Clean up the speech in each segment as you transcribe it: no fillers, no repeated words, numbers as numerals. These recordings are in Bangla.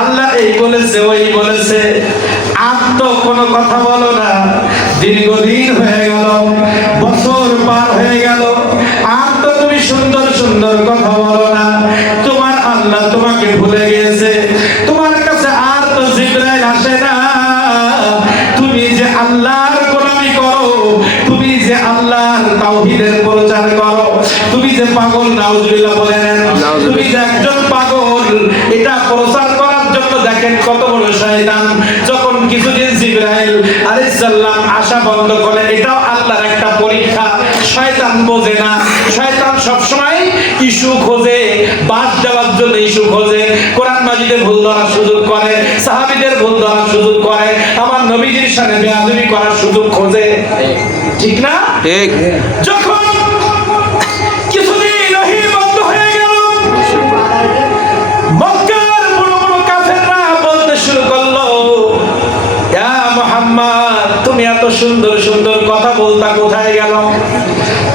আল্লাহ এই বলেছে ওই বলেছে, আর তো কোনো কথা বলো না। দীর্ঘদিন হয়ে গেল, বছর পার হয়ে গেল, আর তো তুমি সুন্দর সুন্দর কথা বলো না। তোমার আল্লাহ তোমাকে ভুলে গিয়েছে, তোমার কাছে আর তো জিবরাইল আসে না। তুমি যে আল্লাহর গোলামি করো, তুমি যে আল্লাহর তাওহীদের প্রচার করো, তুমি যে পাগল, নাউজুবিল্লাহ বলেন, তুমি যে একজন পাগল, এটা প্রচার করার জন্য দেখেন কত বড় শয়তান। যখন কিছুদিন জিবরাইল আলাইহিস সালাম আসা বন্ধ করে, এটাও আল্লাহর একটা পরীক্ষা। শয়তান বোঝে না, শয়তান সবসময় ইস্যু খোঁজে, বাদ দেওয়ার জন্য ইস্যু খোঁজে। কোরআন মাজিদে ভুল ধরার সুযোগ করে, সাহাবীদের ভুল ধরার সুযোগ করে, আমার নবীজির সাথে বেয়াদবি করার সুযোগ খোঁজে, ঠিক না? ঠিক। যখন কিছুদিন ওহী বন্ধ হয়ে গেল, মক্কার বড় বড় কাফেররা বলতে শুরু করলো, ইয়া মুহাম্মদ, তুমি এত সুন্দর সুন্দর কথা বলতা কোথায় গেল?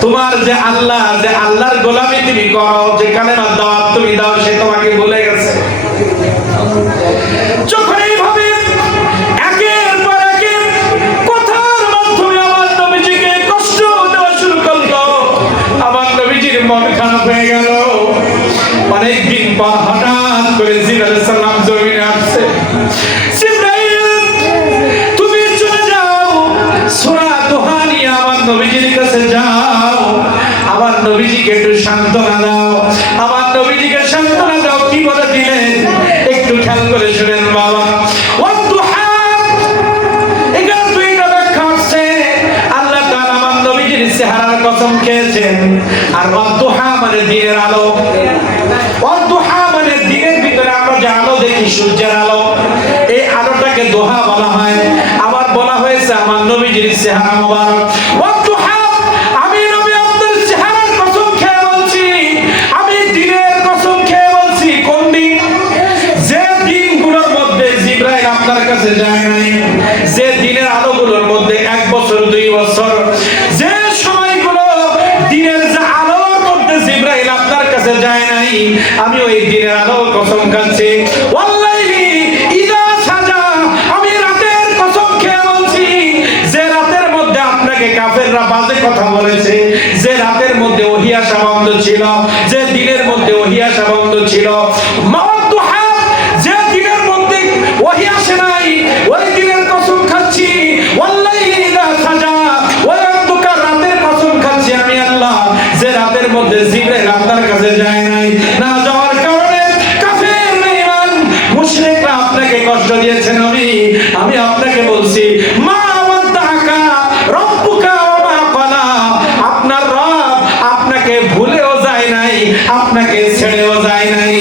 তোমার যে আল্লাহ, যে আল্লাহর গোলামি তুমি করো, যে কালেমার দাওয়াত তুমি দাও, সে তোমাকে ভুলে গেছে। যখন এইভাবে একের পর একের কথার মাধ্যমে আমার নবীজিকে কষ্ট দেওয়া শুরু করলো, আমার নবীজির মন খারাপ হয়ে গেল। অনেকদিন পর হঠাৎ করে জিবরাইল আলাইহিস সালাম জমিনে আসছে। জিবরাইল, তুমি চলে যাও, সূরা দোহা নিয়ে আমার নবীজির কাছে যাও, আমার নবীজিকে একটু সান্ত্বনা দাও, আমার নবীজিকে সান্ত্বনা দাও। কি বলে দিলেন একটু খেয়াল করে শুনেন বাবা। ওয়াদুহা, এখানে দুইটা ব্যাখ্যা আছে। আল্লাহ তাআলা আমার নবীজির চেহারার কসম খেয়েছেন, আর ওয়াদুহা মানে দিনের আলো। ওয়াদুহা মানে দিনের ভিতরে আমরা যে আলো দেখি, সূর্যের আলো, এই আলোটাকে দোহা বলা হয়। আবার বলা হয়েছে আমার নবীজির চেহারা মোবারক। ওয়াদুহা, আমি নবী আপনার চেহারার কসম খেয়ে বলছি, আমি দিনের কসম খেয়ে বলছি। কোন দিন? যে দিনগুলোর মধ্যে জিবরাইল আপনার কাছে যায় নাই, যে দিনের আলোগুলোর মধ্যে 1 বছর 2 বছর, যে সময়গুলো দিনের যে আলোর মধ্যে জিবরাইল আপনার কাছে যায় নাই, আমি ওই দিনের আলোর কসম খাচ্ছি। ওয়াল্লাহি ইযা সাজা, আমি রাতের কসম খেয়ে বলছি, যে রাতের মধ্যে আপনাকে কাফেররা বাজে কথা বলেছে, যে রাতের মধ্যে ওহী আসা বন্ধ ছিল, যে দিনের মধ্যে ওহী আসা বন্ধ ছিল, মাওয়াদুহা, যে দিনের মধ্যে ওহী আসে নাই, ওই দিনের কসম খাচ্ছি। ওয়াল্লাহি ইযা সাজা, ওই অন্ধকার রাতের কসম খাচ্ছি আমি আল্লাহ, যে রাতের মধ্যে জিবরাইল আপনার কাছে যায় নাই। না যাওয়ার কারণে কাফের, বেঈমান, মুশরিকরা আপনাকে কষ্ট দিয়েছে নবী। আমি আপনাকে বলছি, মা ওয়াদাকা রব্বুকা ওয়া মা ক্বালা, আপনার রব আপনাকে ভুলেও যায় নাই, আপনাকে ছেড়েও যায় নাই।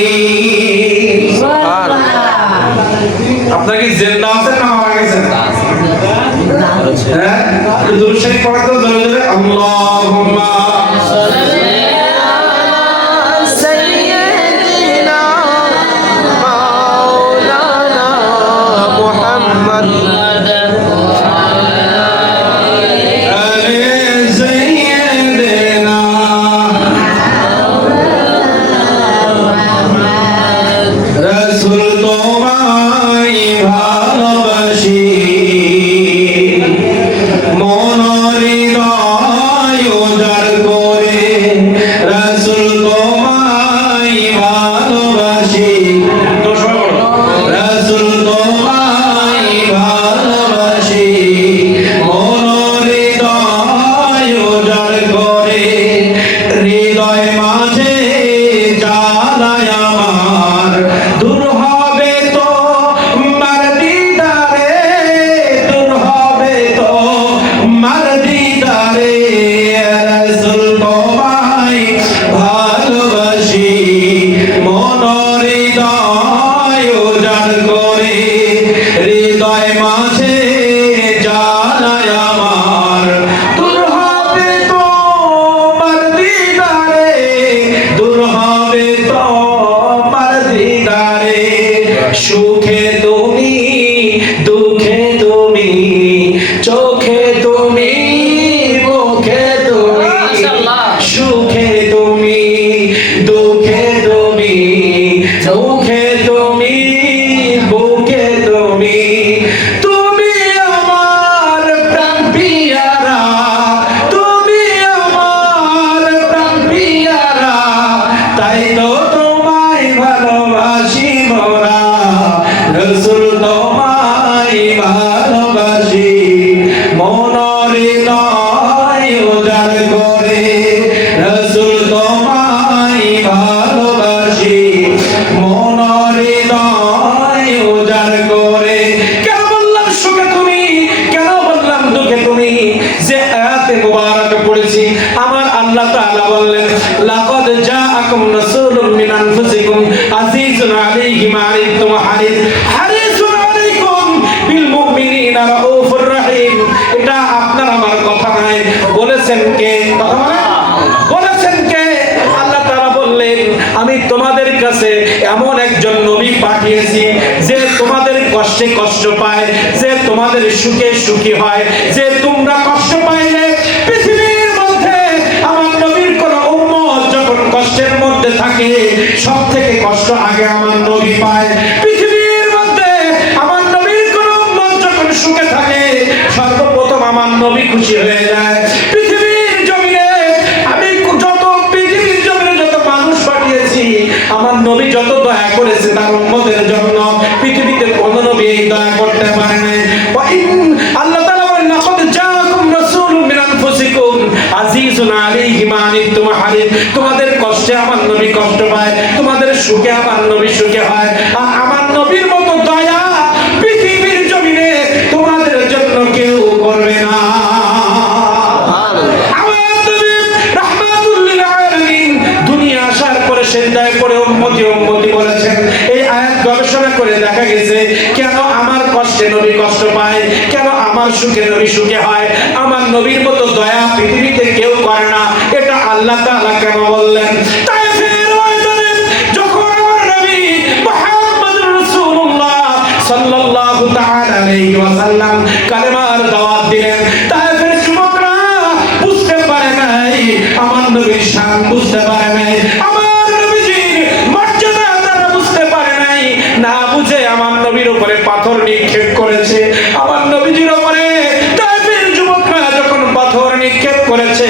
আপনাকে জিন্দা আছেন না মারা গেছেন? হ্যাঁ, দুরূদ শরীফ পড়া তো জোরে জোরে, আল্লাহুম্মা সুখে তুমি, দুঃখে তুমি, চোখে তুমি, মুখে তুমি, সুখে তুমি, দুঃখে তুমি, মুখে তুমি। এমন একজন নবী পাঠিয়েছি যে তোমাদের কষ্টে কষ্ট পায়, যে তোমাদের সুখে সুখী হয়, যে তোমরা কষ্ট পাইলে পৃথিবীর মধ্যে আমার নবীর কোন উম্মত যখন কষ্টের মধ্যে থাকে সব থেকে কষ্ট আগে আমার নবী পায়। পৃথিবীর মধ্যে আমার নবীর কোন উম্মত যখন সুখে থাকে সর্বপ্রথম আমার নবী খুশি হয়ে যায়। পৃথিবীর জমিনে আমি পৃথিবীর জমিনে যত মানুষ পাঠিয়েছি আমার নবী যত দয়া করেছে তার উম্মতের জন্য পৃথিবীতে কোন নবী এই দয়া করতে পারে না। আল্লাহ তাআলা বলেন লাকাদ জাআকুম রাসূলুম মিন আনফুসিকুম আজিজুন আলাইহি মা আনিতুম হারিস। তোমাদের কষ্টে আমার নবী কষ্ট পায়, তোমাদের সুখে আমার নবী সুখে হয়। আর আমার নবীর মতো দয়া পৃথিবীর জমিনে তোমাদের জন্য কেউ করবে না। গবেষণা করে দেখা গেছে কেন আমার কষ্টে নবী কষ্ট পায়, কেন আমার সুখে নবী সুখে হয়, আমার নবীর মতো দয়া পৃথিবীতে কেউ করে না। এটা আল্লাহ তাআলা কেন বললেন? তাইফের ময়দানে যখন আমার নবী মুহাম্মদুর রাসূলুল্লাহ সাল্লাল্লাহু তাআলা আলাইহি ওয়াসাল্লাম কালেমার দাওয়াত দিলেন, তাইফের যুবকরা বুঝতে পারে নাই, আমার নবীর শান বুঝতে পারে নাই, আমার নবীজির মর্যাদা তারা বুঝতে পারে নাই, না বুঝে আমার নবীর উপরে পাথর নিক্ষেপ করেছে। আমার নবীজির উপরে তাইফের যুবকরা যখন পাথর নিক্ষেপ করেছে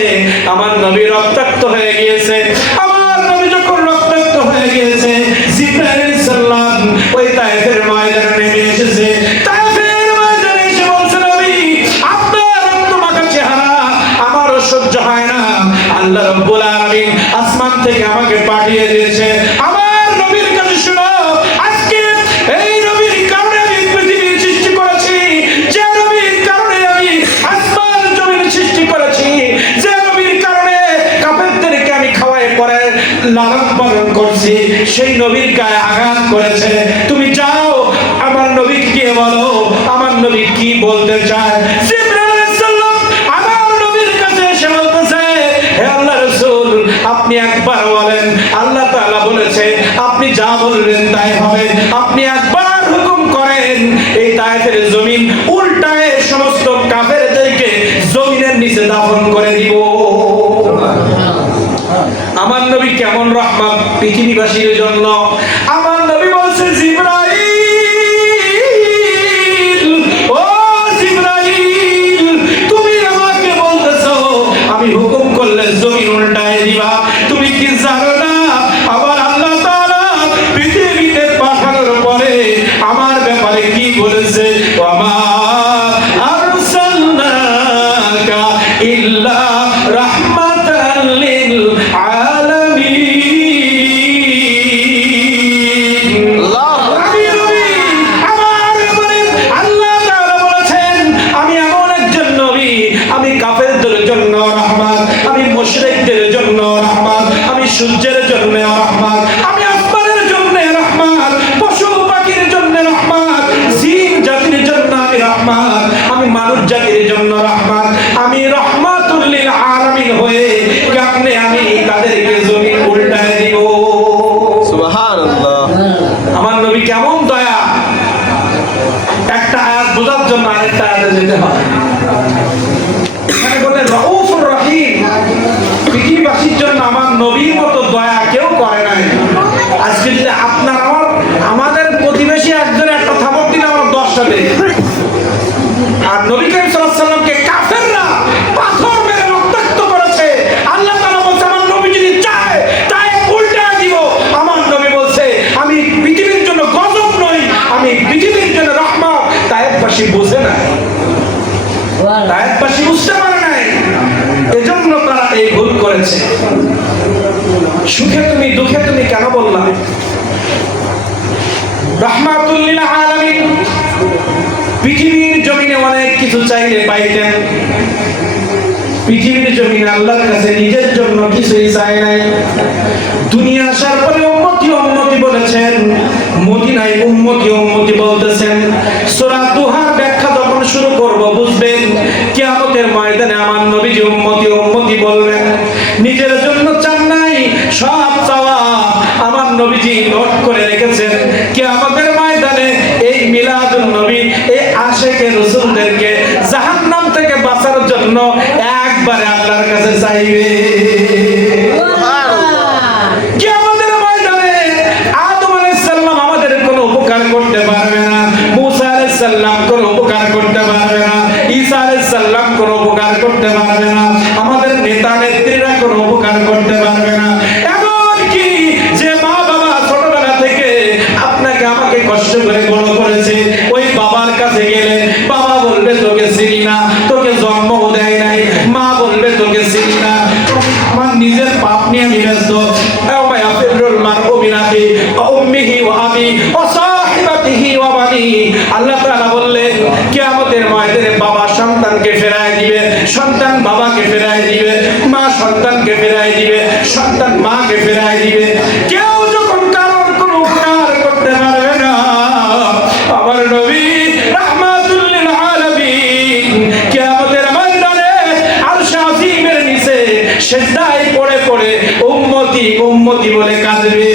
আমার নবী রক্তাক্ত হয়ে গিয়েছে। আমার নবী যখন রক্তাক্ত হয়ে গিয়েছে জিবরাইল আলাইহিস সালাম ওই তাইফের ময়দানে নেমে এসেছে। তাইফের ময়দানে এসে বলছে নবী আপনার রক্তমাখা চেহারা আমারও সহ্য হয় না, আল্লাহ রাব্বুল আলামিন আসমান থেকে আমাকে পাঠিয়ে দিয়েছে আমার নবীর কাছে শুনো। আজকে এই নবীর কারণে আমি পৃথিবী সৃষ্টি করেছি, যে নবীর কারণে আমি আসমান জমিন সৃষ্টি করেছি, যে নবীর কারণে কাফেরদেরকে আমি খাওয়াই পরে লালন পালন করছি, সেই নবীর গায়ে আঘাত করেছে। তুমি যাও আমার নবীকে গিয়ে বলো আমার নবী কি বলতে চায়। জিবরাইল আলাইহিস সালাম আমার নবীর কাছে এসে বলতেছে হে আল্লাহর রাসূল আপনি একবার বলেন, আল্লাহ তাআলা বলেছে আপনি যা বলবেন তাই হবে, আপনি একবার হুকুম করেন এই তায়েফের জমিন উল্টায় সমস্ত কাফেরদেরকে জমিনের নিচে দাফন করে দিব। আমার নবী কেমন রহমত পৃথিবীবাসীর জন্য। আমার নবী বলছে জিবরাইল, ও জিবরাইল তুমি আমাকে বলতেছো আমি হুকুম করলে জমিন উল্টায় দিবা, তুমি কি জানো না আবার আল্লাহ তাআলা পৃথিবীতে পাঠানোর পরে আমার ব্যাপারে কি বলেছে? ওয়ামা আরসালনাকা ইল্লা রাহমাতাল লিল আলামিন। আমি নবী, আমার ব্যাপারে আল্লাহ তাআলা বলেছেন আমি এমন একজন নবী, আমি কাফেরদের জন্য রহমত, আমি মুশরিকদের জন্য রহমত, আমি সূর্যের জন্য রহমত, আমি আসমানের জন্য রহমত, পশু পাখির জন্য রহমত, জিন জাতির জন্য আমি রহমত, আমি মানব জাতির জন্য রহমত, আমি রহমাতুল লিল আলামিন হয়ে কেমনে আমি তাদেরকে জমিন উল্টায় দিব। সুবহানাল্লাহ। আমার নবী কেমন দয়া। একটা আয়াত বোঝার জন্য আরেকটা আয়াতে যেতে হয়। এখানে বলে রাউফুর রহিম, পৃথিবীবাসীর জন্য আমার নবীর মতো দয়া কেউ করে নাই। আজকে যদি আপনার আমাদের প্রতিবেশী একজন একটা থাপড় দিলে আমার 10টা দেয়, আর নবী করিম সাল্লাল্লাহু আলাইহি ওয়াসাল্লামকে কাফেররা পাথর মেরে রক্তাক্ত করেছে। আল্লাহ তাআলা বলছে আমার নবী যদি চায় তাই উল্টা দিব। আমার নবী বলছে আমি পৃথিবীর জন্য গজব নই, আমি পৃথিবীর জন্য রহমত। তায়েফবাসী বুঝে না, তায়েফবাসী বুঝতে পারে নাই, এজন্য তারা এই ভুল করেছে। সুখে তুমি দুঃখে তুমি কেন বললা? রাহমাতুল লিল আলামিন পৃথিবীর জমিনে অনেক কিছু চাইলে পাইতেন, পৃথিবীর জমিনে আল্লাহর কাছে নিজের জন্য কিছুই চায় নাই। দুনিয়া আসার পরে উম্মতি উম্মতি বলেছেন, মদিনায় উম্মতি উম্মতি বলতেছেন। সূরা দুহার ব্যাখ্যা যখন শুরু করব বুঝবেন কিয়ামতের ময়দানে আমার নবীজি উম্মতি উম্মতি বলবেন। নিজের জন্য চান নাই, সব চাওয়া আমার নবীজি নোট করে রেখেছেন কিয়ামতের ময়দানে এই মিলাদুন নবী এই আশিকে রাসূলদেরকে জাহান্নাম থেকে বাঁচার জন্য একবারে আল্লাহর কাছে চাইবে। কিয়ামতের ময়দানে আদম আলাইহিস সালাম আমাদের কোনো উপকার করতে পারবে না, মুসা আলাইহিস সালাম কোনো উপকার করতে পারবে না, ঈসা আলাইহিস সালাম কোনো উপকার করতে পারবে না, আমাদের নেতা নেত্রীরা কোনো উপকার করতে পারবে না। এমনকি যে মা বাবা ছোটবেলা থেকে আপনাকে আমাকে কষ্ট করে বড় করেছে, ওই বাবার কাছে গেলে বাবা বলবে তোকে চিনি না, তোকে জন্মও দেয় নাই, মা বলবে তোকে চিনি না, আমার নিজের পাপ নিয়ে আমি ব্যস্ত। আল্লাহ তাআলা বললেন কিয়ামতের ময়দানে বাবা সন্তানকে ফেরায় দিবে, সন্তান বাবাকে ফেরায় দিবে, মা সন্তানকে ফেরায় দিবে, সন্তান মাকে ফেরায় দিবে। কেউ যখন কারোর কোনো উপকার করতে পারবে না, আমার নবী রাহমাতুল লিল আলামিন কিয়ামতের ময়দানে আরশ আজিমের নিচে সিজদায় পড়ে পড়ে উম্মতি উম্মতি বলে কাঁদবে।